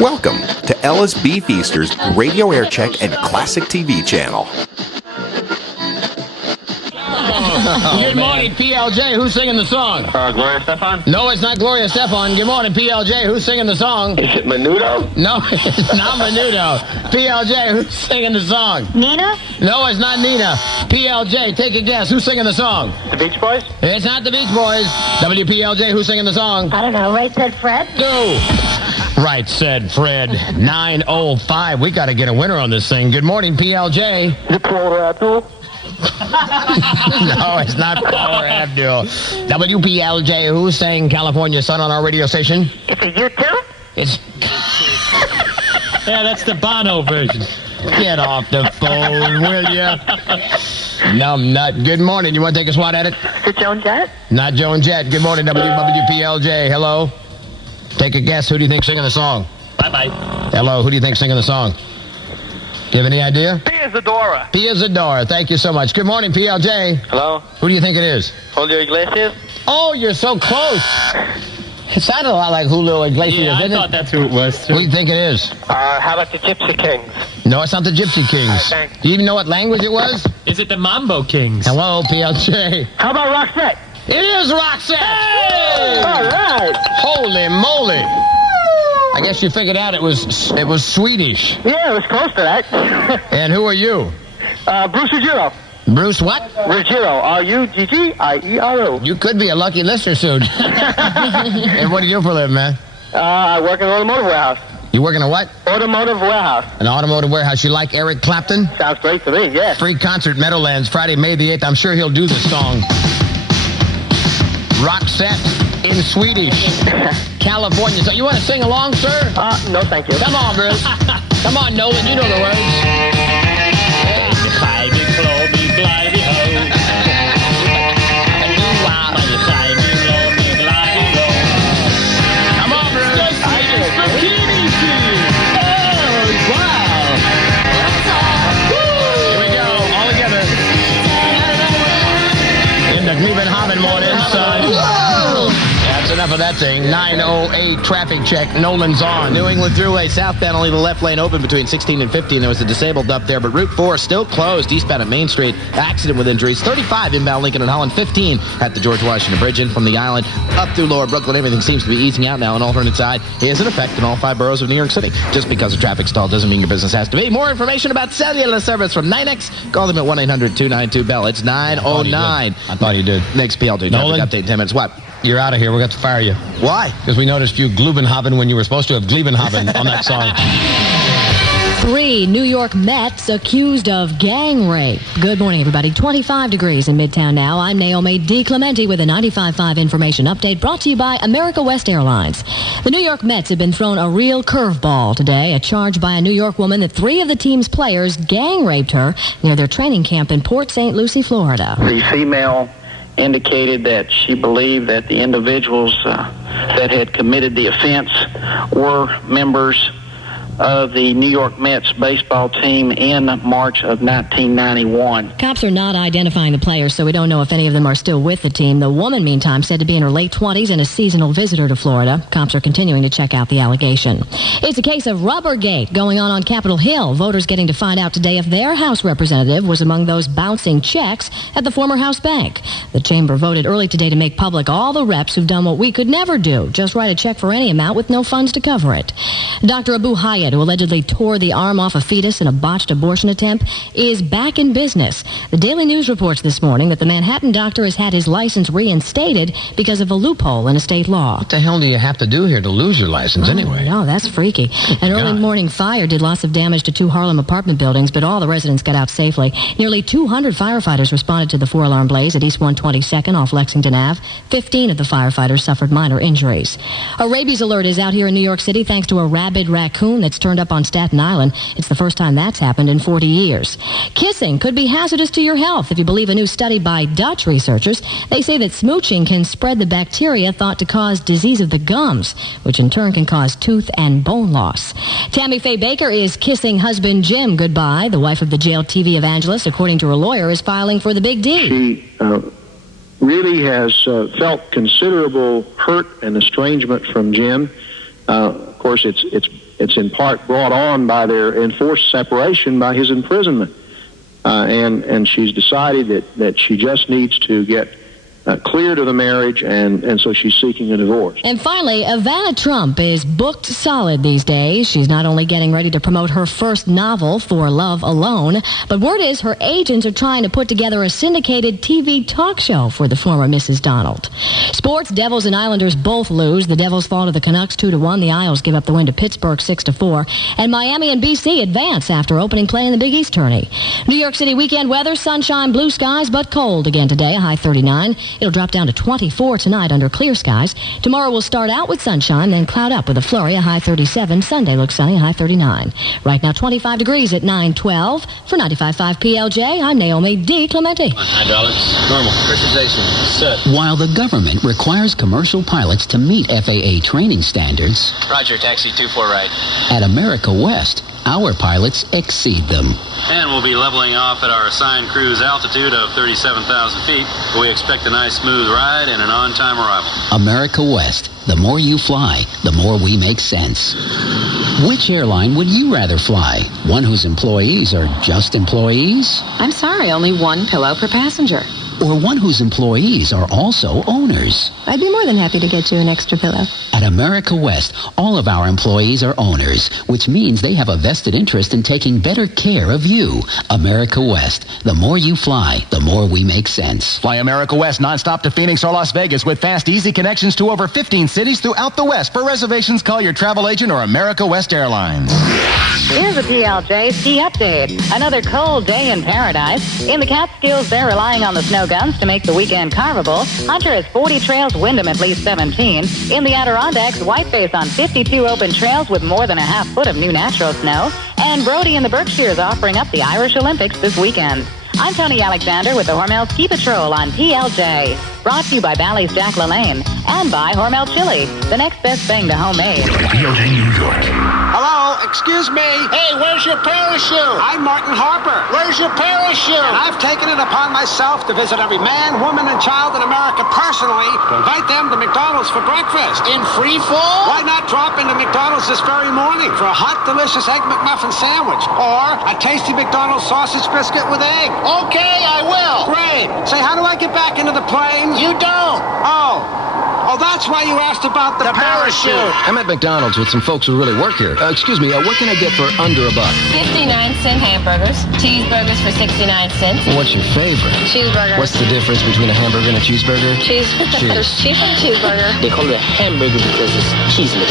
Welcome to LSB Feaster's Radio Aircheck and Classic TV channel. Good morning, PLJ. Who's singing the song? Gloria Estefan? No, it's not Gloria Estefan. Good morning, PLJ. Who's singing the song? Is it Menudo? No, it's not Menudo. PLJ, who's singing the song? Nina? No, it's not Nina. PLJ, take a guess. Who's singing the song? The Beach Boys? It's not the Beach Boys. WPLJ, who's singing the song? I don't know. Right said Fred? No. Right said Fred. 9:05. We got to get a winner on this thing. Good morning, PLJ. The Paula Abdul? No, it's not Paula Abdul. WPLJ, who's saying California Sun on our radio station? Is it you too? It's... Yeah, that's the Bono version. Get off the phone, will ya? Numbnut. Good morning. You want to take a swat at it? Is it Joan Jett? Not Joan Jett. Good morning, WPLJ. Hello. Take a guess. Who do you think's singing the song? Bye-bye. Hello. Who do you think's singing the song? Do you have any idea? Pia Zadora. Pia Zadora. Thank you so much. Good morning, PLJ. Hello? Who do you think it is? Julio Iglesias? Oh, you're so close. It sounded a lot like Julio Iglesias, Yeah, I didn't thought it? that's who it was. Who do you think it is? How about the Gypsy Kings? No, it's not the Gypsy Kings. Thanks. Do you even know what language it was? Is it the Mambo Kings? Hello, PLJ. How about Roxette? It is Roxette! Hey! All right. Holy moly! I guess you figured out it was Swedish. Yeah, it was close to that. And who are you? Bruce Ruggiero. Bruce what? Ruggiero. R-U-G-G-I-E-R-O. You could be a lucky listener soon. And what do you do for a living, man? I work in an automotive warehouse. You work in a what? Automotive warehouse. An automotive warehouse. You like Eric Clapton? Sounds great to me, yes. Free concert, Meadowlands, Friday, May the 8th. I'm sure he'll do this song. Roxette in Swedish. California. So you want to sing along, sir? No, thank you. Come on, Bruce. Come on, Nolan. You know the words. Come on, Bruce. Here we go. All together. In the Glevenhaven morning sun. That's enough of that thing. 9:08 traffic check. Nolan's on. New England Thruway southbound, only the left lane open between 16 and 50, and there was a disabled up there, but Route 4 still closed eastbound at Main Street. Accident with injuries. 35 inbound Lincoln and Holland. 15 at the George Washington Bridge in from the island up through Lower Brooklyn. Everything seems to be easing out now. An alternate side is in effect in all 5 boroughs of New York City. Just because a traffic stall doesn't mean your business has to be. More information about cellular service from NYNEX. Call them at 1-800-292-BELL. It's 9:09. I thought he did. Next PLJ Nolan? traffic update in 10 minutes. What? You're out of here. We're going to have to fire you. Why? Because we noticed you Glubenhaben when you were supposed to have Glebenhaben on that song. 3 New York Mets accused of gang rape. Good morning, everybody. 25 degrees in Midtown now. I'm Naomi DiClemente with a 95.5 information update brought to you by America West Airlines. The New York Mets have been thrown a real curveball today. A charge by a New York woman that 3 of the team's players gang raped her near their training camp in Port St. Lucie, Florida. The female indicated that she believed that the individuals that had committed the offense were members of the New York Mets baseball team in March of 1991. Cops are not identifying the players, so we don't know if any of them are still with the team. The woman, meantime, said to be in her late 20s and a seasonal visitor to Florida. Cops are continuing to check out the allegation. It's a case of Rubbergate going on Capitol Hill. Voters getting to find out today if their House representative was among those bouncing checks at the former House bank. The chamber voted early today to make public all the reps who've done what we could never do, just write a check for any amount with no funds to cover it. Dr. Abu Hayat, who allegedly tore the arm off a fetus in a botched abortion attempt, is back in business. The Daily News reports this morning that the Manhattan doctor has had his license reinstated because of a loophole in a state law. What the hell do you have to do here to lose your license anyway? No, that's freaky. An early morning fire did lots of damage to 2 Harlem apartment buildings, but all the residents got out safely. Nearly 200 firefighters responded to the 4-alarm blaze at East 122nd off Lexington Ave. 15 of the firefighters suffered minor injuries. A rabies alert is out here in New York City thanks to a rabid raccoon that's turned up on Staten Island. It's the first time that's happened in 40 years. Kissing could be hazardous to your health if you believe a new study by Dutch researchers. They say that smooching can spread the bacteria thought to cause disease of the gums, which in turn can cause tooth and bone loss. Tammy Faye Baker is kissing husband Jim goodbye. The wife of the jailed TV evangelist, according to her lawyer, is filing for the Big D. She really has felt considerable hurt and estrangement from Jim. Of course, it's It's in part brought on by their enforced separation by his imprisonment. And she's decided that she just needs to get clear to the marriage, and so she's seeking a divorce. And finally, Ivana Trump is booked solid these days. She's not only getting ready to promote her first novel, For Love Alone, but word is her agents are trying to put together a syndicated TV talk show for the former Mrs. Donald. Sports, Devils and Islanders both lose. The Devils fall to the Canucks 2-1. The Isles give up the win to Pittsburgh 6-4. And Miami and BC advance after opening play in the Big East tourney. New York City weekend weather, sunshine, blue skies, but cold again today, a high 39. It'll drop down to 24 tonight under clear skies. Tomorrow will start out with sunshine, then cloud up with a flurry, a high 37. Sunday looks sunny, a high 39. Right now, 25 degrees at 9:12. For 95.5 PLJ, I'm Naomi D. Clemente. Hydraulics, normal. Pressurization, set. While the government requires commercial pilots to meet FAA training standards, Roger, taxi 24 right. at America West, our pilots exceed them. And we'll be leveling off at our assigned cruise altitude of 37,000 feet. We expect a nice smooth ride and an on-time arrival. America West, the more you fly, the more we make sense. Which airline would you rather fly? One whose employees are just employees? I'm sorry, only one pillow per passenger. Or one whose employees are also owners? I'd be more than happy to get you an extra pillow. At America West, all of our employees are owners, which means they have a vested interest in taking better care of you. America West, the more you fly, the more we make sense. Fly America West nonstop to Phoenix or Las Vegas with fast, easy connections to over 15 cities throughout the West. For reservations, call your travel agent or America West Airlines. Here's a PLJ ski update. Another cold day in paradise. In the Catskills, they're relying on the snow guns to make the weekend carnival. Hunter has 40 trails, Wyndham at least 17. In the Adirondacks, Whiteface on 52 open trails with more than a half foot of new natural snow. And Brody in the Berkshires offering up the Irish Olympics this weekend. I'm Tony Alexander with the Hormel Ski Patrol on PLJ. Brought to you by Bally's Jack LaLanne and by Hormel Chili, the next best thing to homemade. PLJ New York. Hello, excuse me. Hey, where's your parachute? I'm Martin Harper. Where's your parachute? And I've taken it upon myself to visit every man, woman, and child in America personally to invite them to McDonald's for breakfast. In free fall? Why not drop into McDonald's this very morning for a hot, delicious Egg McMuffin sandwich or a tasty McDonald's sausage biscuit with egg? Okay, I will. Great. Say, how do I get back into the plane? You don't. Oh, that's why you asked about the parachute. I'm at McDonald's with some folks who really work here. Excuse me, what can I get for under $1? 59-cent hamburgers, cheeseburgers for 69 cents. What's your favorite? Cheeseburger. What's the difference between a hamburger and a cheeseburger? Cheese. There's cheese and cheeseburger. They call it a hamburger because it's cheeseless.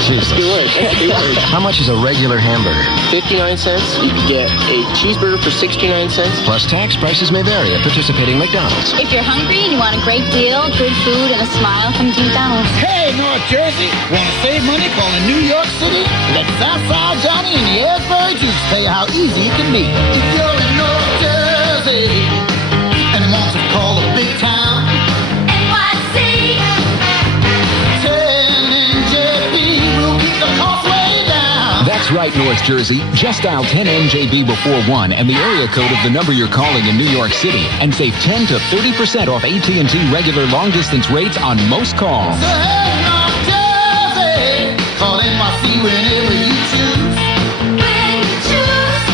How much is a regular hamburger? 59 cents. You can get a cheeseburger for 69 cents. Plus tax, prices may vary at participating McDonald's. If you're hungry and you want a great deal, good food, and a smile, come to McDonald's. Hey, North Jersey, want to save money? Call in New York City. Let Southside Johnny and the Asbury Juice tell you how easy it can be. If you're in North Jersey and want to call a big town, NYC, 10 NJB will keep the cost way down. That's right, North Jersey. Just dial 10 NJB before 1 and the area code of the number you're calling in New York City and save 10 to 30% off AT&T regular long-distance rates on most calls. So hey, North Jersey, call NYC whenever you choose. When you choose.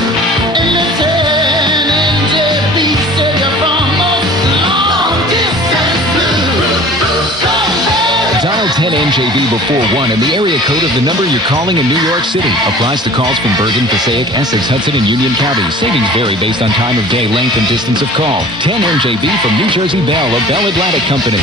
And the 10 NJB save you from most long-distance blues. Go ahead. Dial 10 NJB before 1 and the area code of the number you're calling in New York City. Applies to calls from Bergen, Passaic, Essex, Hudson, and Union counties. Savings vary based on time of day, length, and distance of call. 10 NJB from New Jersey Bell, a Bell Atlantic company.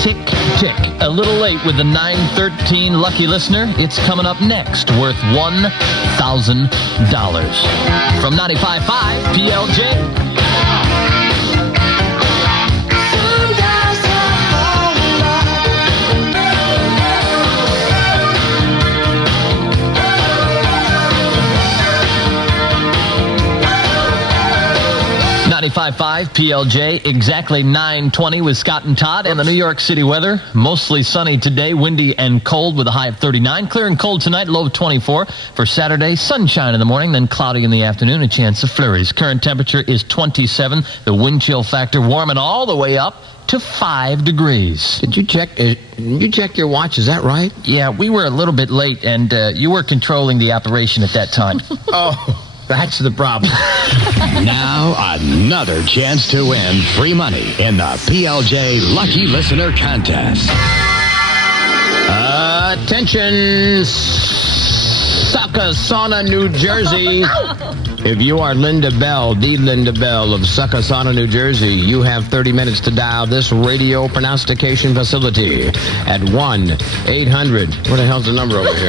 Tick, tick. A little late with the 913 lucky listener. It's coming up next, worth $1,000. From 95.5 PLJ. 95.5 PLJ, exactly 9:20 with Scott and Todd. And the New York City weather, mostly sunny today, windy and cold with a high of 39. Clear and cold tonight, low of 24. For Saturday, sunshine in the morning, then cloudy in the afternoon, a chance of flurries. Current temperature is 27. The wind chill factor warming all the way up to 5 degrees. Did you check your watch? Is that right? Yeah, we were a little bit late, and you were controlling the operation at that time. Oh, that's the problem. Now, another chance to win free money in the PLJ Lucky Listener Contest. Attention, Succasauna, New Jersey. If you are Linda Bell, the Linda Bell of Succasauna, New Jersey, you have 30 minutes to dial this radio pronostication facility at 1-800, what the hell's the number over here?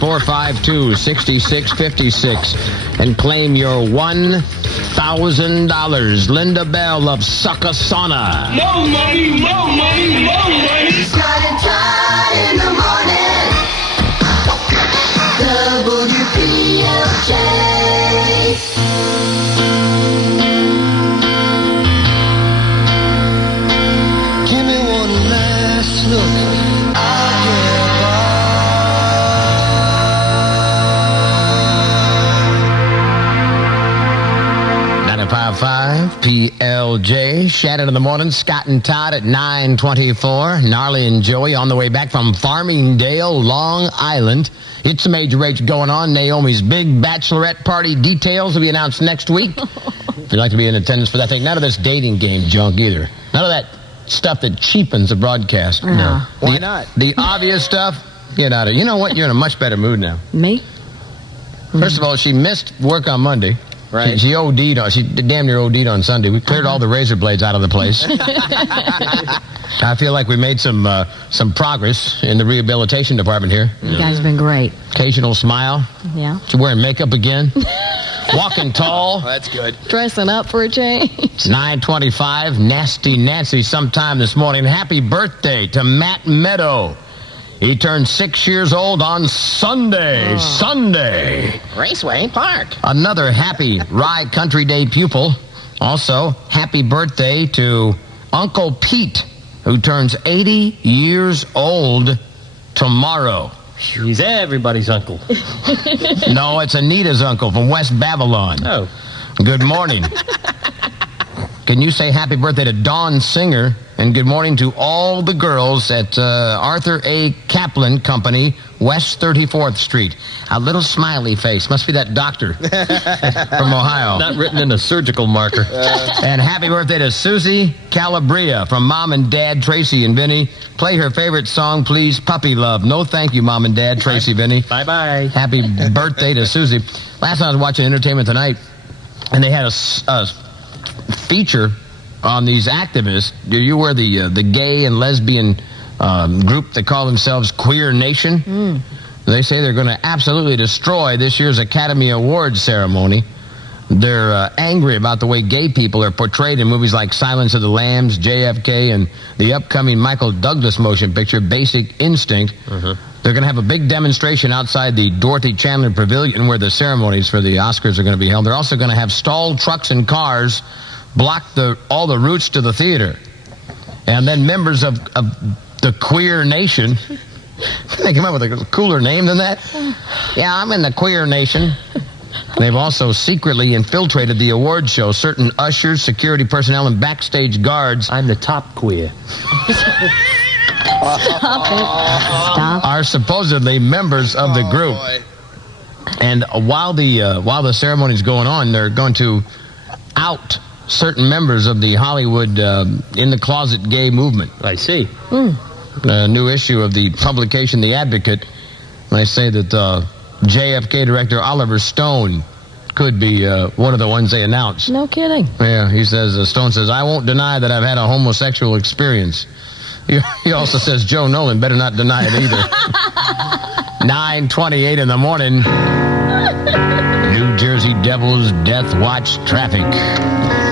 452-6656 and claim your $1,000. Linda Bell of Succasauna. More money, more money, more money. Scott and Todd in the morning. WPLJ. Give me one last look. I'll get by. 95.5 PLJ. Shannon in the morning. Scott and Todd at 9:24. Gnarly and Joey on the way back from Farmingdale, Long Island. It's a major race going on. Naomi's big bachelorette party details will be announced next week. If you'd like to be in attendance for that thing. None of this dating game junk either. None of that stuff that cheapens the broadcast. No. Why not? The obvious stuff, get out of it. You know what? You're in a much better mood now. Me? First of all, she missed work on Monday. Right. She OD'd on. She damn near OD'd on Sunday. We cleared all the razor blades out of the place. I feel like we made some progress in the rehabilitation department here. You guys have been great. Occasional smile. Yeah. She's wearing makeup again. Walking tall. Oh, that's good. Dressing up for a change. 9:25. Nasty Nancy sometime this morning. Happy birthday to Matt Meadow. He turned 6 years old on Sunday. Oh. Sunday. Raceway Park. Another happy Rye Country Day pupil. Also, happy birthday to Uncle Pete, who turns 80 years old tomorrow. He's everybody's uncle. No, it's Anita's uncle from West Babylon. Oh. Good morning. Can you say happy birthday to Dawn Singer and good morning to all the girls at Arthur A. Kaplan Company, West 34th Street. A little smiley face. Must be that doctor from Ohio. Not written in a surgical marker. And happy birthday to Susie Calabria from Mom and Dad, Tracy and Vinny. Play her favorite song, please, Puppy Love. No thank you, Mom and Dad, Tracy, Vinny. Bye-bye. Happy birthday to Susie. Last night I was watching Entertainment Tonight, and they had a feature on these activists. You were the gay and lesbian group that call themselves Queer Nation. They say they're going to absolutely destroy this year's Academy Awards ceremony. They're angry about the way gay people are portrayed in movies like Silence of the Lambs, JFK, and the upcoming Michael Douglas motion picture, Basic Instinct. They're going to have a big demonstration outside the Dorothy Chandler Pavilion where the ceremonies for the Oscars are going to be held. They're also going to have stalled trucks and cars block all the routes to the theater. And then members of the Queer Nation, they came up with a cooler name than that. Yeah, I'm in the Queer Nation. They've also secretly infiltrated the award show. Certain ushers, security personnel, and backstage guards. I'm the top queer. Stop. Are supposedly members of the group. Boy. And while the ceremony's going on, they're going to out certain members of the Hollywood in the closet gay movement. I see. A new issue of the publication The Advocate. They say that JFK director Oliver Stone could be one of the ones they announced. No kidding. Yeah, he says, Stone says, I won't deny that I've had a homosexual experience. He also says Joe Nolan better not deny it either. 9:28 in the morning. New Jersey Devils Death Watch traffic.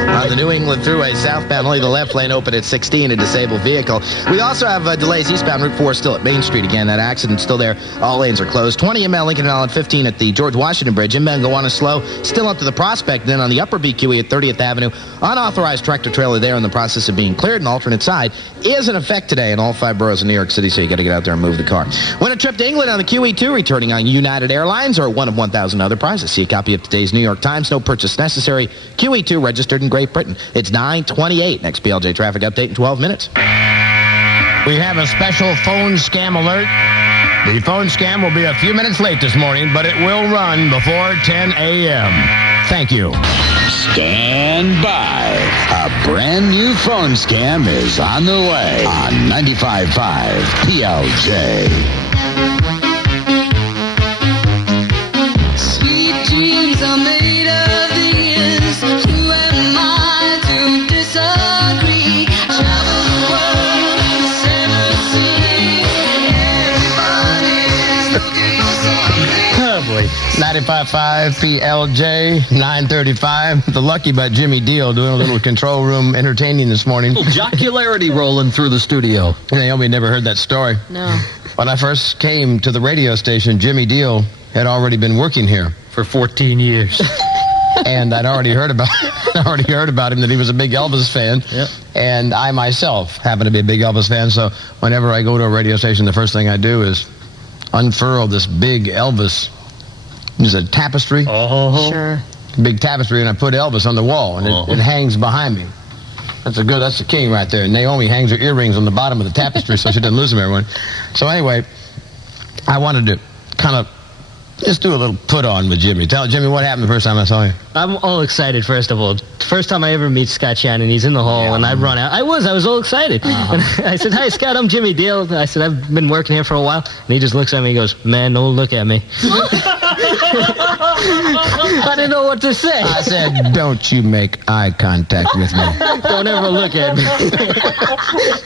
On the New England Thruway southbound, only the left lane open at 16, a disabled vehicle. We also have delays eastbound Route 4 still at Main Street. Again, that accident still there. All lanes are closed. 20 inbound Lincoln and Allen 15 at the George Washington Bridge. Inbound Gowanus slow. Still up to the Prospect. Then on the upper BQE at 30th Avenue, unauthorized tractor trailer there in the process of being cleared. An alternate side is in effect today in all 5 boroughs of New York City, so you got to get out there and move the car. Win a trip to England on the QE2, returning on United Airlines or one of 1,000 other prizes. See a copy of today's New York Times. No purchase necessary. QE2 registered in Great Britain. It's 9:28. Next PLJ traffic update in 12 minutes. We have a special phone scam alert. The phone scam will be a few minutes late this morning, but it will run before 10 a.m. Thank you. Stand by. A brand new phone scam is on the way on 95.5 PLJ. Sweet dreams are made of these. Who am I to disagree? Travel the world, seven seas. Everybody's looking for something. Oh, boy. 95.5 PLJ, 9:35. The Lucky Butt Jimmy Deal doing a little control room entertaining this morning. Jocularity rolling through the studio. Naomi never heard that story. No. When I first came to the radio station, Jimmy Deal had already been working here for 14 years. And I'd already heard about him, that he was a big Elvis fan. Yep. And I myself happen to be a big Elvis fan, so whenever I go to a radio station, the first thing I do is unfurl this big Elvis. There's a tapestry. Oh. Sure. Big tapestry, and I put Elvis on the wall, and it hangs behind me. That's the king right there. Naomi hangs her earrings on the bottom of the tapestry so she doesn't lose them, everyone. So anyway, I wanted to kind of just do a little put-on with Jimmy. Tell Jimmy what happened the first time I saw you. I'm all excited, first of all. First time I ever meet Scott Shannon, he's in the hall, and I run out. I was all excited. And I said, "Hi, Scott, I'm Jimmy Deal." I said, "I've been working here for a while." And he just looks at me and goes, "Man, don't look at me." I didn't know what to say. I said, "Don't you make eye contact with me." Don't ever look at me.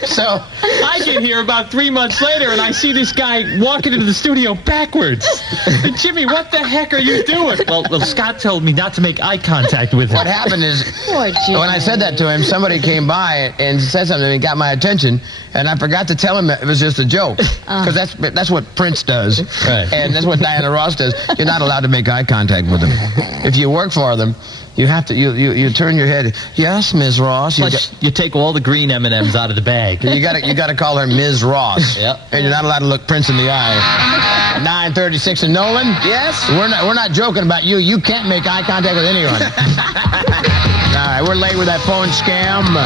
So I get here about 3 months later, and I see this guy walking into the studio backwards. Jimmy, what the heck are you doing? Well, Scott told me not to make eye contact with him. What happened is, Poor Jimmy. when I said that to him, somebody came by and said something and got my attention, and I forgot to tell him that it was just a joke. Because that's what Prince does, Right. and that's what Diana Ross does. You're not allowed to make eye contact with them. If you work for them, you have to. You turn your head. Yes, Ms. Ross. You take all the green M&Ms out of the bag. You got to call her Ms. Ross. Yep. And you're not allowed to look Prince in the eye. 9:36 and Nolan. Yes? We're not joking about you. You can't make eye contact with anyone. All right, we're late with that phone scam.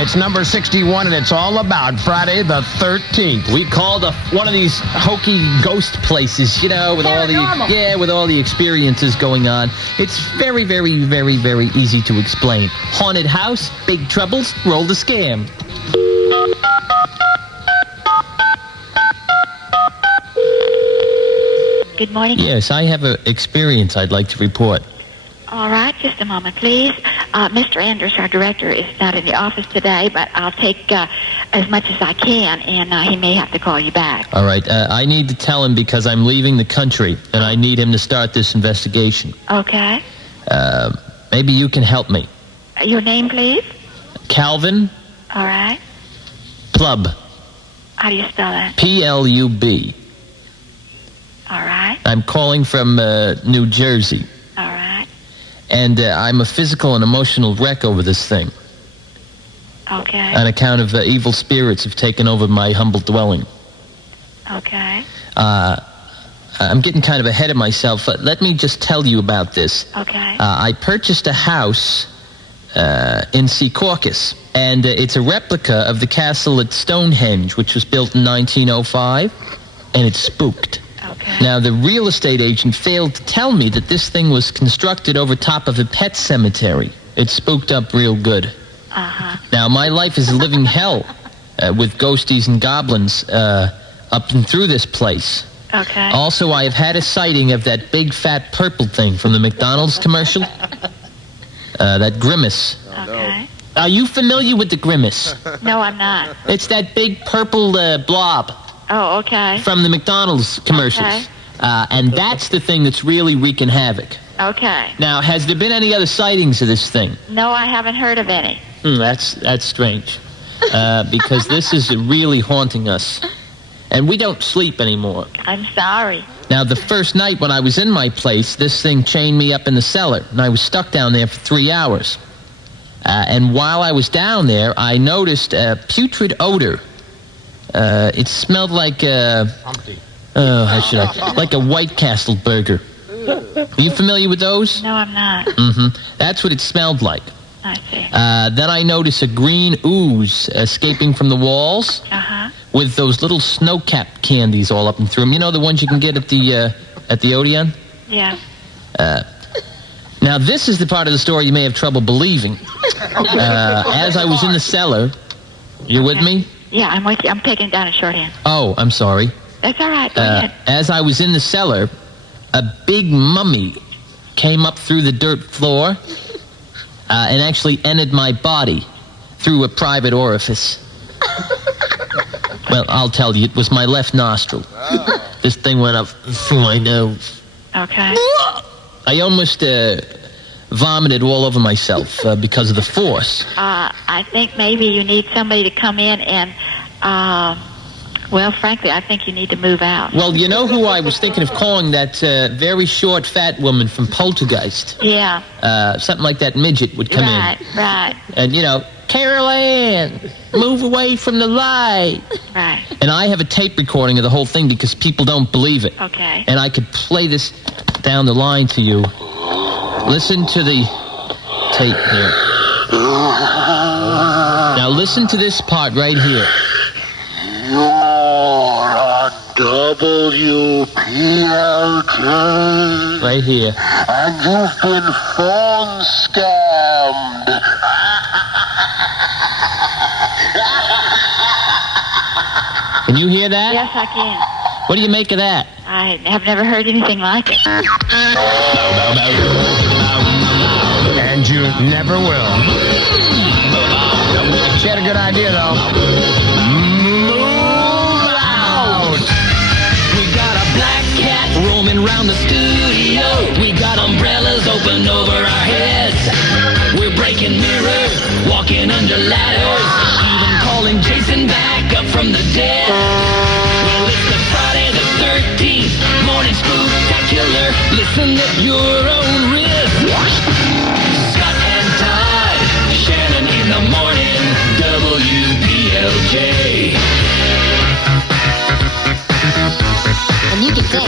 It's number 61, and it's all about Friday the 13th. We called one of these hokey ghost places, with all the experiences going on. It's very, very, very, very easy to explain. Haunted house, big troubles, roll the scam. Good morning. Yes, I have an experience I'd like to report. All right, just a moment, please. Mr. Anders, our director, is not in the office today, but I'll take as much as I can, and he may have to call you back. All right, I need to tell him because I'm leaving the country, and I need him to start this investigation. Okay. Maybe you can help me. Your name, please? Calvin All right. Plub. How do you spell that? Plub. All right. I'm calling from New Jersey. All right. And I'm a physical and emotional wreck over this thing. Okay. On account of evil spirits have taken over my humble dwelling. Okay. I'm getting kind of ahead of myself. Let me just tell you about this. Okay. I purchased a house in Secaucus, and it's a replica of the castle at Stonehenge, which was built in 1905, and it's spooked. Okay. Now, the real estate agent failed to tell me that this thing was constructed over top of a pet cemetery. It's spooked up real good. Uh-huh. Now, my life is a living hell with ghosties and goblins up and through this place. Okay. Also, I have had a sighting of that big fat purple thing from the McDonald's commercial. That grimace. Okay. Are you familiar with the grimace? No, I'm not. It's that big purple blob. Oh, okay. From the McDonald's commercials. Okay. And that's the thing that's really wreaking havoc. Okay. Now, has there been any other sightings of this thing? No, I haven't heard of any. That's strange. Because this is really haunting us. And we don't sleep anymore. I'm sorry. Now, the first night when I was in my place, this thing chained me up in the cellar, and I was stuck down there for 3 hours. And while I was down there, I noticed a putrid odor. It smelled like like a White Castle burger. Are you familiar with those? No, I'm not. Mm-hmm. That's what it smelled like. I see. Then I noticed a green ooze escaping from the walls with those little snow-capped candies all up and through them. You know, the ones you can get at the Odeon? Yeah. Now, this is the part of the story you may have trouble believing. As I was in the cellar, you're with me? Yeah, I'm with you. I'm taking it down in shorthand. Oh, I'm sorry. That's all right. Go ahead. As I was in the cellar, a big mummy came up through the dirt floor and actually entered my body through a private orifice. Well, I'll tell you, it was my left nostril. This thing went up through my nose. Okay. I almost vomited all over myself because of the force. I think maybe you need somebody to come in and, well, frankly, I think you need to move out. Well, you know who I was thinking of calling? That very short, fat woman from Poltergeist. Yeah. Something like that midget would come in. Right. And, you know, Carol Ann, move away from the light. Right. And I have a tape recording of the whole thing because people don't believe it. Okay. And I could play this down the line to you. Listen to the tape here. Now listen to this part right here. You're on WPLJ. Right here. And you've been phone scammed. Can you hear that? Yes, I can. What do you make of that? I have never heard anything like it. And you never will. She had a good idea, though. Move out! We got a black cat roaming around the studio. We got umbrellas open over our heads. We're breaking mirrors, walking under ladders, even calling Jason back up from the dead. Well, it's the Friday the 13th morning spectacular. Listen at your own risk. Scott and Todd, Shannon in the morning, WPLJ. And you can say